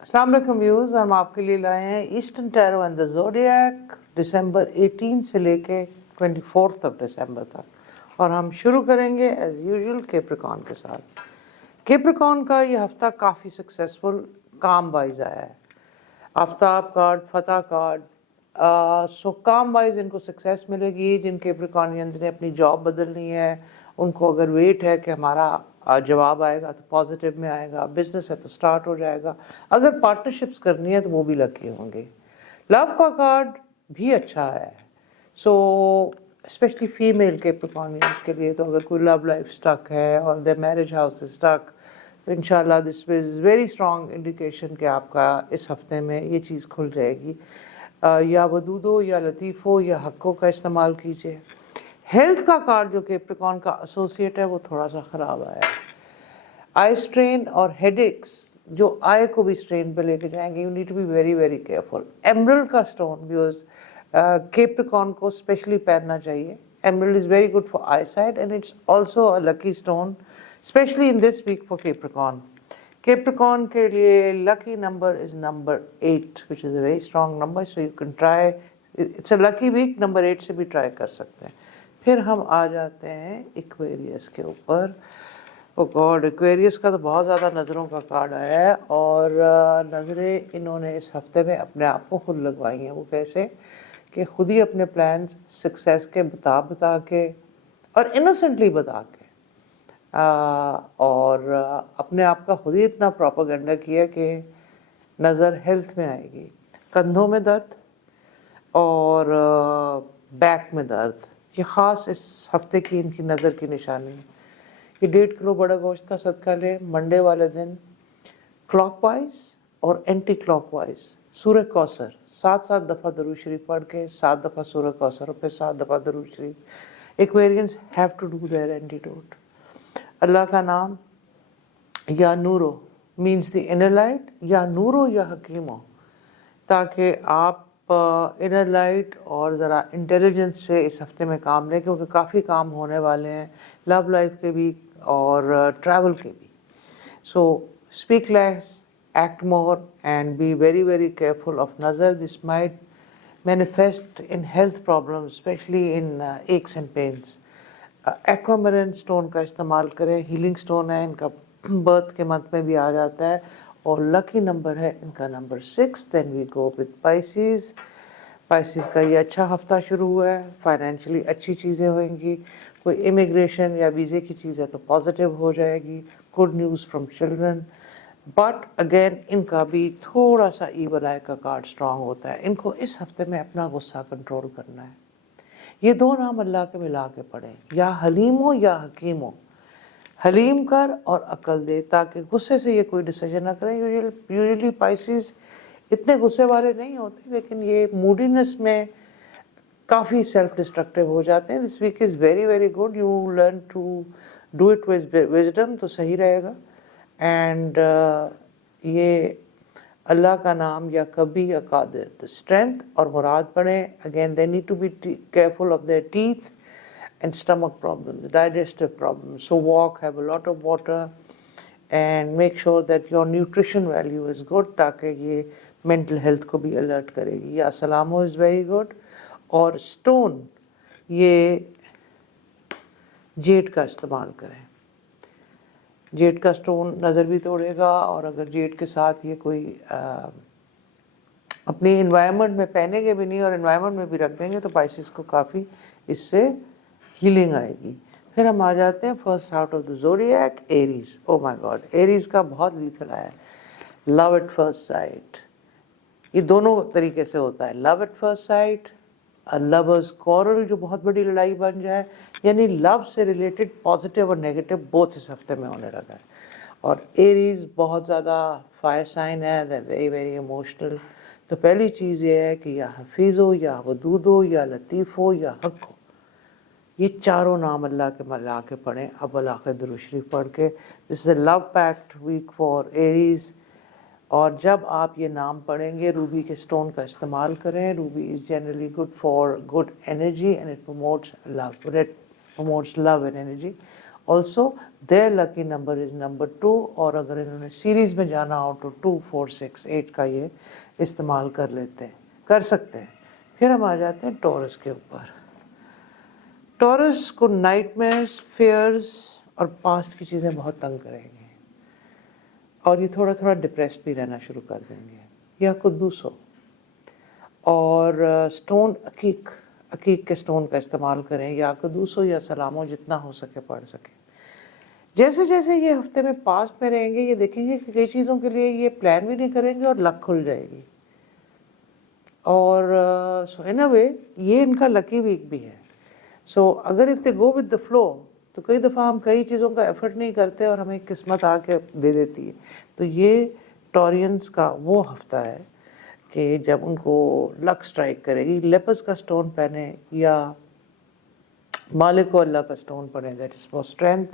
अस्सलाम वालेकुम व्यूज़, हम आपके लिए लाए हैं eastern tarot and the zodiac December 18 से लेके 24 ऑफ दिसंबर तक। और हम शुरू करेंगे एज यूजुअल कैप्रिकॉर्न के साथ। कैप्रिकॉर्न का ये हफ्ता काफ़ी सक्सेसफुल काम वाइज आया है। आफ्ताब कार्ड, फतह कार्ड, सो काम वाइज इनको सक्सेस मिलेगी। जिन कैप्रिकॉर्नियंस ने अपनी जॉब बदलनी है, उनको अगर वेट है कि हमारा जवाब आएगा तो पॉजिटिव में आएगा, बिजनेस है तो स्टार्ट हो जाएगा, अगर पार्टनरशिप्स करनी है तो वो भी लकी होंगे। लव का कार्ड भी अच्छा है, सो स्पेशली फीमेल कैप्रिकॉर्नियंस के लिए तो अगर कोई लव लाइफ स्टक है और the marriage house is stuck, तो इंशाल्लाह this is very strong indication कि आपका इस हफ्ते में ये चीज़ खुल जाएगी। या वदूदो या लतीफ़ो या हक्को का इस्तेमाल कीजिए। हेल्थ का कार्ड जो कैप्रिकॉर्न का एसोसिएट है वो थोड़ा सा ख़राब आया है। आई स्ट्रेन और हेडेक्स जो आई को भी स्ट्रेन पे लेके जाएंगे, you need to be very very careful. Emerald का स्टोन व्यूअर्स कैप्रिकॉर्न को स्पेशली पहनना चाहिए। Emerald is very good for eye sight and it's also a lucky stone specially in this week for Capricorn. Capricorn के लिए lucky number is number 8 which is a very strong number, so you can try, it's a lucky week, number 8 से भी try कर सकते हैं। फिर हम आ जाते हैं एक्वेरियस के ऊपर। ओ गॉड, एक्वेरियस का तो बहुत ज़्यादा नज़रों का कार्ड आया है और नज़रें इन्होंने इस हफ्ते में अपने आप को खुद लगवाई हैं। वो कैसे कि खुद ही अपने प्लान्स सक्सेस के बता के और इनोसेंटली बता के और अपने आप का खुद ही इतना प्रोपेगेंडा किया कि नज़र हेल्थ में आएगी। कंधों में दर्द और बैक में दर्द, ये ख़ास इस हफ्ते की इनकी नज़र की निशानी है। ये 1.5 किलो बड़ा गोश्त का सदका ले मंडे वाले दिन क्लॉकवाइज और एंटी क्लॉकवाइज सूरह कौसर 7 दफ़ा दरूद शरीफ पढ़ के 7 दफ़ा सूरह कौसर और फिर 7 दफ़ा दरूद शरीफ। Aquarians have to do their antidote. अल्लाह का नाम या नूरो मीन्स द इनर लाइट, या नूरो या हकीमो, ताकि आप इनर लाइट और ज़रा इंटेलिजेंस से इस हफ्ते में काम लें, क्योंकि काफ़ी काम होने वाले हैं लव लाइफ के भी और ट्रैवल के भी। So speak less, act more and be very very careful of nazar. This might manifest in health problems, especially in aches and pains. Aquamarine stone का इस्तेमाल करें, हीलिंग स्टोन है, इनका बर्थ के मंथ में भी आ जाता है और लकी नंबर है इनका number 6। Then we go with Pisces. Pisces का ये अच्छा हफ्ता शुरू हुआ है, फाइनेंशियली अच्छी चीज़ें होंगी। कोई इमिग्रेशन या वीज़े की चीज़ है तो पॉजिटिव हो जाएगी। Good news from children. But again इनका भी थोड़ा सा ईवल आई का कार्ड स्ट्रांग होता है। इनको इस हफ्ते में अपना गुस्सा कंट्रोल करना है। ये दो नाम अल्लाह के मिला के पढ़ें, या हलीम हो या हकीम हो। हलीम कर और अकल दे, ताकि गुस्से से ये कोई डिसीजन ना करें। यूजुअली पाइसिस इतने गुस्से वाले नहीं होते, लेकिन ये मूडीनेस में काफ़ी सेल्फ डिस्ट्रक्टिव हो जाते हैं। This week is very very good, you learn to do it with wisdom, तो सही रहेगा। एंड ये अल्लाह का नाम या कभी या कादिर, द स्ट्रेंथ और मुराद पढ़ें। Again they need to be careful of their teeth and stomach problems, digestive problems. So walk, have a lot of water and make sure that your nutrition value is good, ताकि ये mental health को भी alert करेगी। या सलामो is very good। और stone ये Z का इस्तेमाल करें। जेड का स्टोन नज़र भी तोड़ेगा और अगर जेड के साथ ये कोई अपनी इन्वायरमेंट में पहनेंगे भी नहीं और इन्वायरमेंट में भी रख देंगे तो पाइसिस को काफ़ी इससे हीलिंग आएगी। फिर हम आ जाते हैं first out of the zodiac, Aries. Oh my God, Aries का बहुत लीथल आया है। लव एट फर्स्ट साइट, ये दोनों तरीके से होता है। Love at first sight, lovers quarrel जो बहुत बड़ी लड़ाई बन जाए, यानी लव से रिलेटेड पॉजिटिव और नेगेटिव बोथ इस हफ्ते में होने लगा है। और एरीज बहुत ज़्यादा फायर साइन है, दे वेरी वेरी इमोशनल। तो पहली चीज़ ये है कि या हफीज़ो या वदूदो या लतीफ़ो या हक्को, ये चारों नाम अल्लाह के मिला के पढ़ें अव्वल आखिर दुरूद शरीफ पढ़ के। This is a love packed week for Aries. और जब आप ये नाम पढ़ेंगे, रूबी के स्टोन का इस्तेमाल करें। Ruby is generally good for good energy and it promotes love, it promotes love and energy. Also their lucky number is number 2, और अगर इन्होंने सीरीज में जाना हो तो 2, 4, 6, 8 का ये इस्तेमाल कर सकते हैं। फिर हम आ जाते हैं टॉरस के ऊपर। टॉरस को नाइटमेयर्स, फेयर्स और पास्ट की चीज़ें बहुत तंग करेंगे, और ये थोड़ा थोड़ा डिप्रेस्ड भी रहना शुरू कर देंगे। या कुद्दूस हो, और स्टोन अकीक के स्टोन का इस्तेमाल करें, या कुद्दूस हो या सलामो, जितना हो सके पढ़ सके। जैसे जैसे ये हफ्ते में पास्ट में रहेंगे, ये देखेंगे कि कई चीज़ों के लिए ये प्लान भी नहीं करेंगे और लक खुल जाएगी। और सो इन अ वे ये इनका लकी वीक भी है। सो अगर if they go with the flow, तो कई दफ़ा हम कई चीज़ों का एफर्ट नहीं करते और हमें किस्मत आके दे देती है। तो ये टॉरियंस का वो हफ्ता है कि जब उनको लक स्ट्राइक करेगी। लेपस का स्टोन पहने या मालिक को अल्लाह का स्टोन पहने, that is for strength,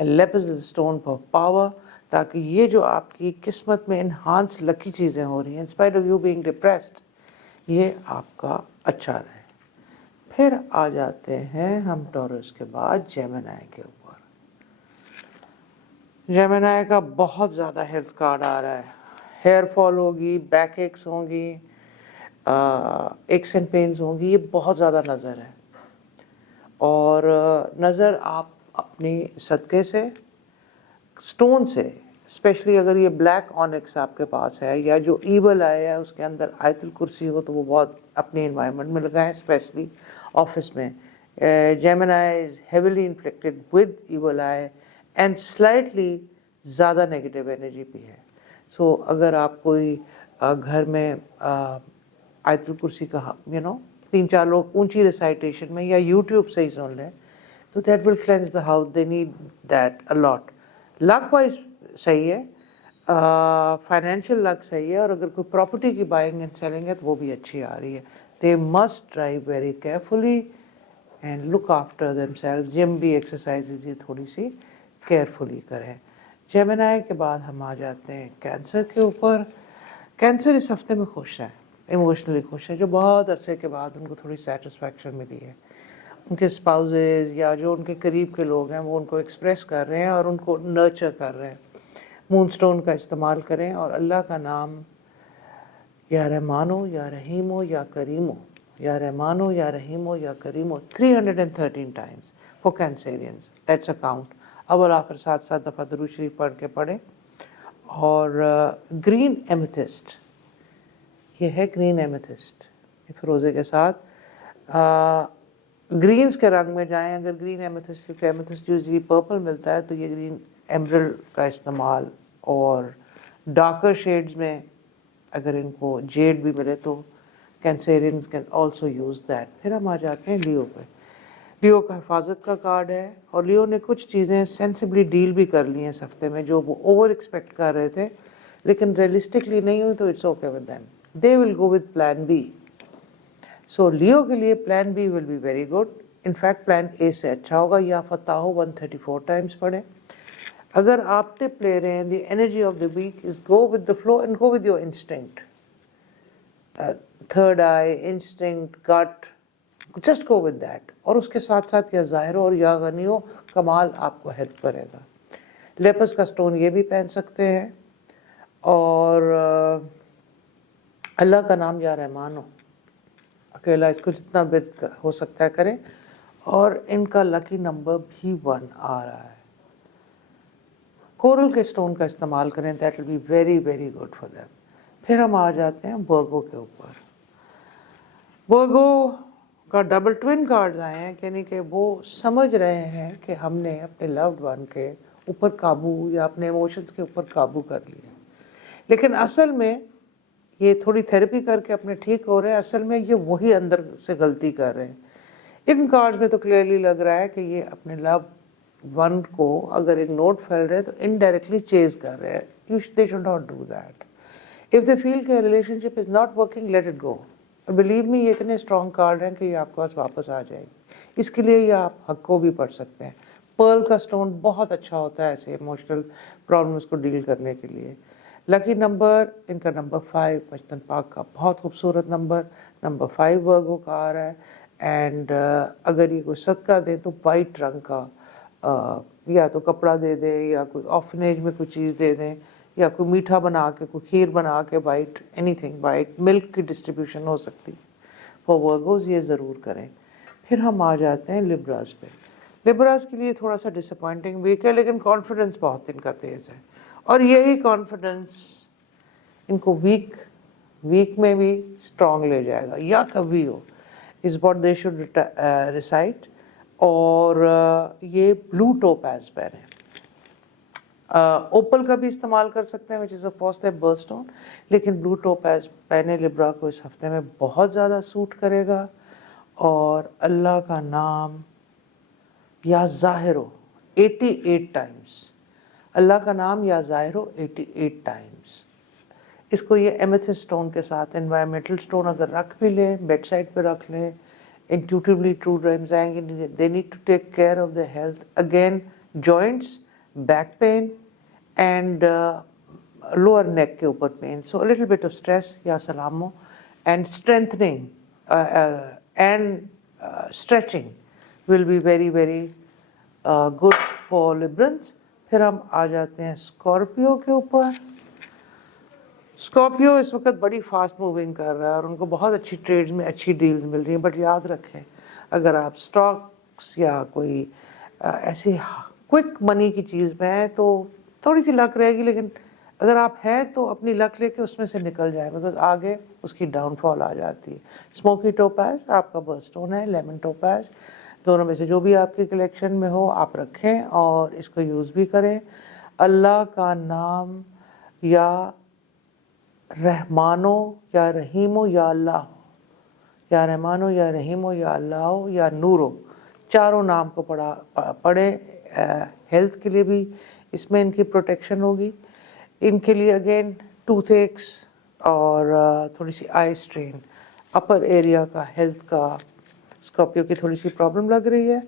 and Lepus is stone for power, ताकि ये जो आपकी किस्मत में इन्हांस लकी चीज़ें हो रही हैं, in spite of you being depressed, ये आपका अच्छा रहे। फिर आ जाते हैं हम टॉरस के बाद जेमिनी के ऊपर। जेमिनी का बहुत ज़्यादा हेल्थ कार्ड आ रहा है। हेयर फॉल होगी, बैक एक्स होंगी, एक्स एंड पेन्स होंगी, ये बहुत ज़्यादा नज़र है। और नज़र आप अपनी सदक़े से, स्टोन से, स्पेशली अगर ये ब्लैक ऑनिक्स आपके पास है, या जो ईवल आया है उसके अंदर आयतुल कुर्सी हो, तो वो बहुत अपने इन्वायरमेंट में लगाएं, स्पेशली ऑफिस में। Gemini is heavily inflicted with evil I and slightly ज़्यादा नेगेटिव एनर्जी भी है। सो अगर आप कोई घर में आयतुल कुर्सी का 3-4 लोग ऊंची रिसाइटेशन में या यूट्यूब से ही सुन लें, तो that will cleanse the house, they need that a lot. Luck wise सही है, फाइनेंशियल लक सही है, और अगर कोई प्रॉपर्टी की बाइंग एंड सेलिंग है तो वो भी अच्छी आ रही है। They must drive very carefully and look after themself. Gym भी, एक्सरसाइजेज ये थोड़ी सी केयरफुली करें। जेमिनी के बाद हम आ जाते हैं कैंसर के ऊपर। कैंसर इस हफ्ते में खुश है, इमोशनली खुश है, जो बहुत अरसे के बाद उनको थोड़ी सेटिस्फैक्शन मिली है। उनके स्पाउसेज या जो उनके करीब के लोग हैं वो उनको एक्सप्रेस कर रहे हैं और उनको नर्चर कर रहे हैं। मून स्टोन का इस्तेमाल करें और अल्लाह का नाम या रहमानो या रहीमो या करीमो, या रहमानो या रहीमो या करीमो 313 times for Cancerians. That's a count. अव्वल आखिर 7 दफ़ा दुरूद शरीफ पढ़ के पढ़ें। और ग्रीन एमेथिस्ट, ये है ग्रीन एमेथिस्ट, फिरोज़े के साथ ग्रीन्स के रंग में जाएं। अगर ग्रीन एमेथिस्ट, क्योंकि एमेथिस्ट यूजली पर्पल मिलता है, तो ये ग्रीन एमरल्ड का इस्तेमाल, और डार्कर शेड्स में अगर इनको जेड भी मिले तो Cancerians can also use that. फिर हम आ जाते हैं लियो पे। लियो का हिफाजत का कार्ड है, और लियो ने कुछ चीज़ें सेंसिबली डील भी कर ली हैं इस हफ्ते में, जो वो ओवर एक्सपेक्ट कर रहे थे लेकिन रियलिस्टिकली नहीं हुई, तो it's okay with them. They will go with plan B. So Leo के लिए plan B will be very good. In fact plan A से अच्छा होगा। या फताहो 134 टाइम्स पढ़ें। अगर आप टिप ले रहे हैं, the energy of the week is go with the flow and go with your instinct, third eye, instinct, gut, just go with that. और उसके साथ साथ या ज़ाहिर हो और या गनी हो, कमाल आपको हेल्प करेगा। लेपस का स्टोन ये भी पहन सकते हैं, और अल्लाह का नाम या रहमान हो, अकेला इसको जितना बिद हो सकता है करें। और इनका लकी नंबर भी 1 आ रहा है। कोरल के स्टोन का इस्तेमाल करें, that will be very very good for them. फिर हम आ जाते हैं वर्गो के ऊपर। वर्गो का डबल ट्विन कार्ड्स आए हैं, यानी कि वो समझ रहे हैं कि हमने अपने लव्ड वन के ऊपर काबू या अपने इमोशंस के ऊपर काबू कर लिया, लेकिन असल में ये थोड़ी थेरेपी करके अपने ठीक हो रहे हैं, असल में ये वही अंदर से गलती कर रहे हैं। इन कार्ड्स में तो क्लियरली लग रहा है कि ये अपने लव वन को अगर इग्नोर फैल रहे तो इनडायरेक्टली चेज कर रहे हैं। They should not do that. If they feel कि relationship is not working, let it go. Believe me, ये इतने स्ट्रॉन्ग कार्ड हैं कि ये आपके पास वापस आ जाएगी। इसके लिए ये आप हक को भी पढ़ सकते हैं। पर्ल का स्टोन बहुत अच्छा होता है ऐसे इमोशनल प्रॉब्लम्स को डील करने के लिए। लकी नंबर इनका नंबर 5, बचतन पाक का बहुत खूबसूरत नंबर 5 वर्गो का आ रहा है। एंड अगर ये कोई सदका दे तो वाइट रंग का या तो कपड़ा दे दें या कोई ऑर्फनेज में कोई चीज़ दे दें या कोई मीठा बना के, कोई खीर बना के, बाइट एनीथिंग, बाइट मिल्क की डिस्ट्रीब्यूशन हो सकती है फॉर वर्गोज, ये ज़रूर करें। फिर हम आ जाते हैं लिब्रास पे। लिब्रास के लिए थोड़ा सा डिसअपॉइंटिंग वीक है, लेकिन कॉन्फिडेंस बहुत इनका तेज़ है, और यही कॉन्फिडेंस इनको वीक में भी स्ट्रॉन्ग ले जाएगा, या कभी हो इस वॉट दे शुड रिसाइट। और ये ब्लू टोपैज पेन है, ओपल का भी इस्तेमाल कर सकते हैं विच इज़ अ पॉजिटिव बर्स्टोन, लेकिन ब्लू टोपैज पेन लिब्रा को इस हफ्ते में बहुत ज़्यादा सूट करेगा। और अल्लाह का नाम या ज़ाहिरो 88 टाइम्स, अल्लाह का नाम या ज़ाहिरो 88 टाइम्स। इसको ये एमेथिस्ट स्टोन के साथ एनवायरमेंटल स्टोन अगर रख भी लें, बेड साइड पे रख लें, इंट्यूटिवली ट्रू ड्रीम्स आएंगे। They need to take care of the health, again joints, back pain and lower neck के ऊपर pain, so a little bit of stress या सलामो and strengthening and stretching will be very very good for Librans. फिर हम आ जाते हैं Scorpio के ऊपर। स्कॉर्पियो इस वक्त बड़ी फास्ट मूविंग कर रहा है और उनको बहुत अच्छी ट्रेड्स में अच्छी डील्स मिल रही हैं, बट याद रखें अगर आप स्टॉक्स या कोई ऐसी क्विक मनी की चीज़ में है तो थोड़ी सी लक रहेगी, लेकिन अगर आप हैं तो अपनी लक लेके उसमें से निकल जाए, बिकॉज आगे उसकी डाउनफॉल आ जाती है। स्मोकी टोपैज आपका बर्स्टोन है, लेमन टोपैज, दोनों में से जो भी आपकी कलेक्शन में हो आप रखें और इसको यूज़ भी करें। अल्लाह का नाम या रहमानो या रहीमो या अल्लाह, या रहमानो या रहीमो या अल्लाह या नूरो, चारों नाम को पढ़े। हेल्थ के लिए भी इसमें इनकी प्रोटेक्शन होगी। इनके लिए अगेन टूथ एक्स और थोड़ी सी आई स्ट्रेन, अपर एरिया का हेल्थ का स्कॉर्पियो की थोड़ी सी प्रॉब्लम लग रही है।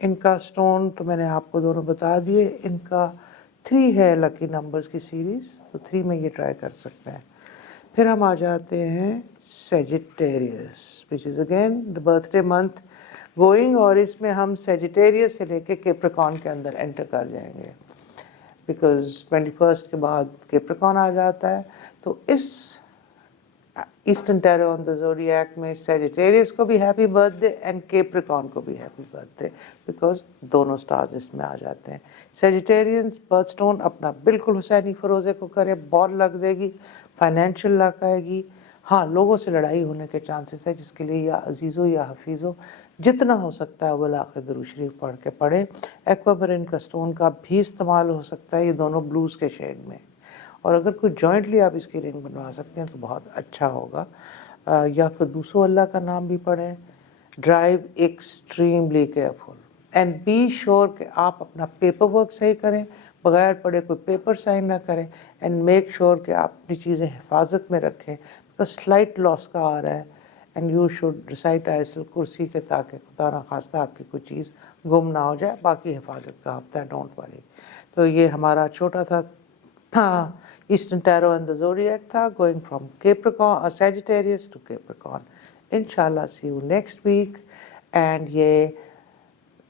इनका स्टोन तो मैंने आपको दोनों बता दिए। इनका 3 है लकी नंबर्स की सीरीज़, तो 3 में ये ट्राई कर सकते हैं। फिर हम आ जाते हैं Sagittarius which is again the birthday month going, और इसमें हम सेजिटेरियस से लेके कैप्रिकॉर्न के अंदर एंटर कर जाएंगे, बिकॉज 21 के बाद कैप्रिकॉर्न आ जाता है। तो इस eastern tarot on the zodiac में सेजिटेरियस को भी हैप्पी बर्थडे एंड कैप्रिकॉर्न को भी हैप्पी बर्थडे, बिकॉज दोनों स्टार्स इसमें आ जाते हैं। सेजिटेरियंस बर्थस्टोन अपना बिल्कुल हुसैनी फरोज़े को करे, बहुत लग देगी, फाइनेंशियल लक आएगी। हाँ, लोगों से लड़ाई होने के चांसेस है, जिसके लिए या अजीज़ो या हफीज़ो जितना हो सकता है वला आखिर दुरूद शरीफ पढ़ के पढ़े। एक्वामरीन का स्टोन का भी इस्तेमाल हो सकता है, ये दोनों ब्लूज़ के शेड में, और अगर कोई जॉइंटली आप इसकी रिंग बनवा सकते हैं तो बहुत अच्छा होगा। या फिर दूसरों अल्लाह का नाम भी पढ़ें। Drive extremely careful and be sure कि आप अपना पेपर वर्क सही करें, बगैर पढ़े कोई पेपर साइन ना करें, एंड मेक श्योर कि आप अपनी चीज़ें हिफाजत में रखें, बिकॉज स्लाइट लॉस का आ रहा है एंड यू शुड रिसाइट आयतुल कुर्सी के, ताकि खुदा ना खास्ता आपकी कोई चीज़ गुम ना हो जाए। बाकी हिफाजत का हफ्ता है, डोंट वरी। तो ये हमारा छोटा था eastern tarot and the zodiac था, going from Capricorn Sagittarius to Capricorn. इंशाल्लाह see you next week. And ये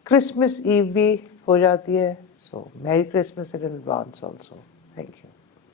क्रिसमस ईव भी हो जाती है, so merry Christmas in advance also. Thank you.